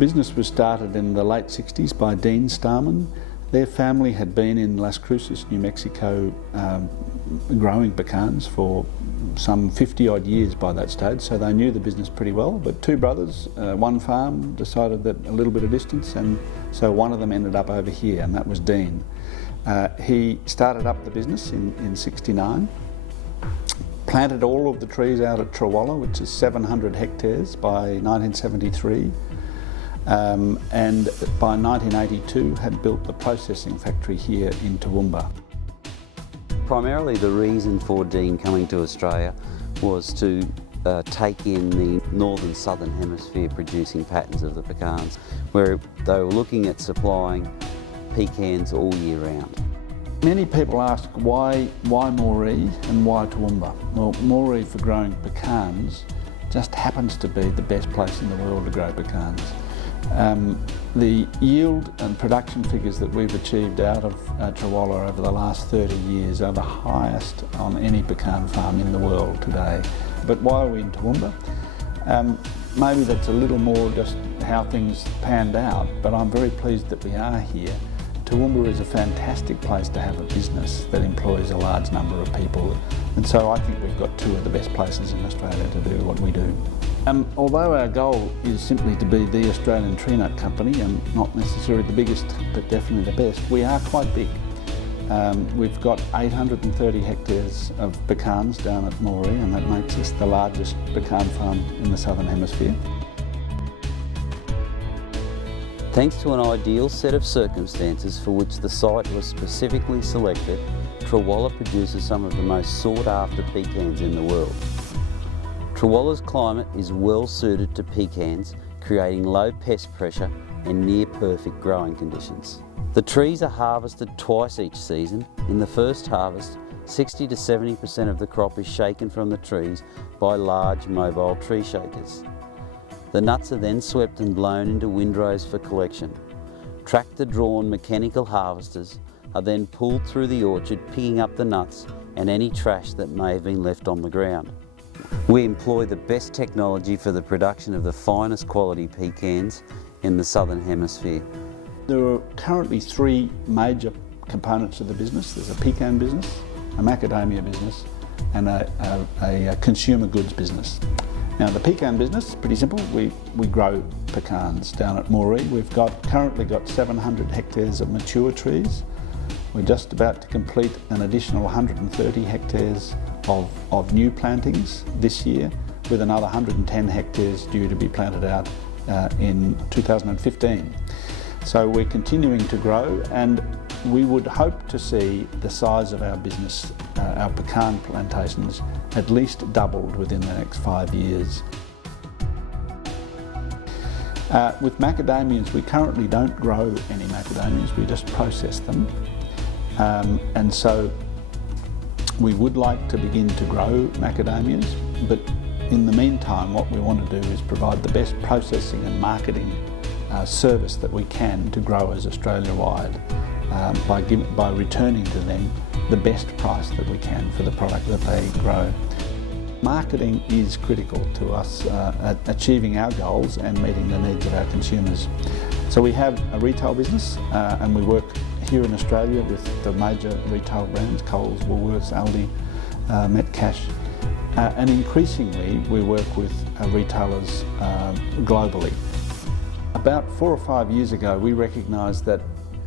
business was started in the late 60s by Dean Starman. Their family had been in Las Cruces, New Mexico, growing pecans for some 50 odd years by that stage, so they knew the business pretty well. But two brothers, one farm, decided that a little bit of distance, and so one of them ended up over here, and that was Dean. He started up the business in '69, planted all of the trees out at Trawalla, which is 700 hectares, by 1973. And by 1982 had built the processing factory here in Toowoomba. Primarily the reason for Dean coming to Australia was to take in the northern southern hemisphere producing patterns of the pecans, where they were looking at supplying pecans all year round. Many people ask why Moree and why Toowoomba? Well, Moree for growing pecans just happens to be the best place in the world to grow pecans. The yield and production figures that we've achieved out of Trawalla over the last 30 years are the highest on any pecan farm in the world today. But why are we in Toowoomba? Maybe that's a little more just how things panned out, but I'm very pleased that we are here. Toowoomba is a fantastic place to have a business that employs a large number of people, and so I think we've got two of the best places in Australia to do what we do. Although our goal is simply to be the Australian tree nut company, and not necessarily the biggest, but definitely the best, we are quite big. We've got 830 hectares of pecans down at Moree, and that makes us the largest pecan farm in the Southern Hemisphere. Thanks to an ideal set of circumstances for which the site was specifically selected, Trawalla produces some of the most sought after pecans in the world. Trawalla's climate is well suited to pecans, creating low pest pressure and near perfect growing conditions. The trees are harvested twice each season. In the first harvest, 60 to 70% of the crop is shaken from the trees by large mobile tree shakers. The nuts are then swept and blown into windrows for collection. Tractor-drawn mechanical harvesters are then pulled through the orchard, picking up the nuts and any trash that may have been left on the ground. We employ the best technology for the production of the finest quality pecans in the Southern Hemisphere. There are currently three major components of the business. There's a pecan business, a macadamia business, and a consumer goods business. Now the pecan business is pretty simple. We grow pecans down at Moree. We've currently got 700 hectares of mature trees. We're just about to complete an additional 130 hectares of new plantings this year, with another 110 hectares due to be planted out in 2015. So we're continuing to grow, and we would hope to see the size of our business, our pecan plantations, at least doubled within the next 5 years. With macadamias, we currently don't grow any macadamias, we just process them. And so we would like to begin to grow macadamias, but in the meantime what we want to do is provide the best processing and marketing service that we can to growers Australia-wide by returning to them the best price that we can for the product that they grow. Marketing is critical to us achieving our goals and meeting the needs of our consumers. So we have a retail business and we work here in Australia with the major retail brands, Coles, Woolworths, Aldi, Metcash, and increasingly we work with retailers globally. About 4 or 5 years ago we recognised that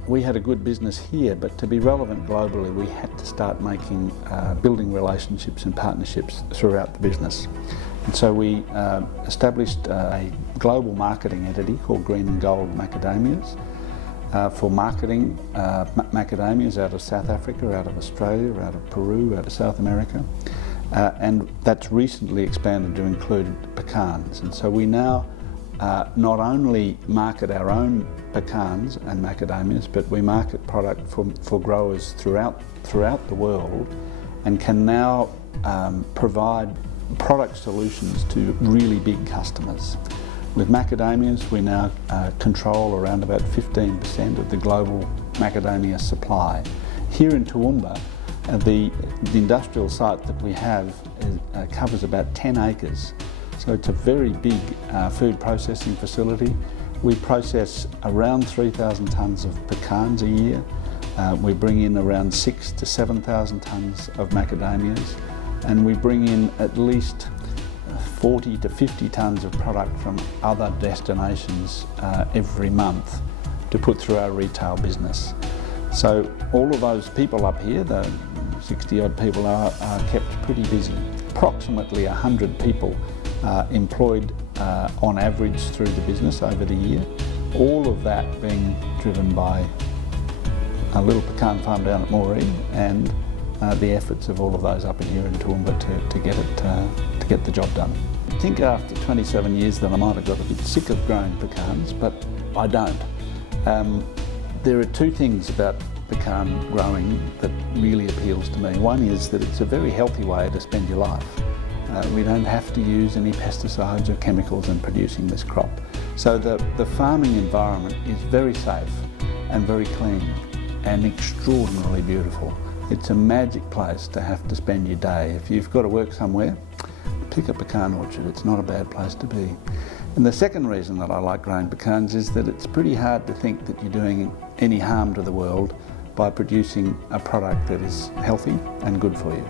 we had a good business here, but to be relevant globally we had to start building relationships and partnerships throughout the business. And so we established a global marketing entity called Green and Gold Macadamias for marketing macadamias out of South Africa, out of Australia, out of Peru, out of South America. And that's recently expanded to include pecans. And so we now not only market our own pecans and macadamias, but we market product for growers throughout the world, and can now provide product solutions to really big customers. With macadamias, we now control around about 15% of the global macadamia supply. Here in Toowoomba, the industrial site that we have covers about 10 acres. So it's a very big food processing facility. We process around 3,000 tonnes of pecans a year. We bring in around 6,000 to 7,000 tonnes of macadamias, and we bring in at least 40 to 50 tonnes of product from other destinations every month to put through our retail business. So all of those people up here, the 60 odd people, are kept pretty busy. Approximately 100 people employed on average through the business over the year. All of that being driven by a little pecan farm down at Moree and the efforts of all of those up in here in Toowoomba to get the job done. I think after 27 years that I might have got a bit sick of growing pecans, but I don't. There are two things about pecan growing that really appeals to me. One is that it's a very healthy way to spend your life. We don't have to use any pesticides or chemicals in producing this crop. So the farming environment is very safe and very clean and extraordinarily beautiful. It's a magic place to have to spend your day. If you've got to work somewhere, pick a pecan orchard. It's not a bad place to be. And the second reason that I like growing pecans is that it's pretty hard to think that you're doing any harm to the world by producing a product that is healthy and good for you.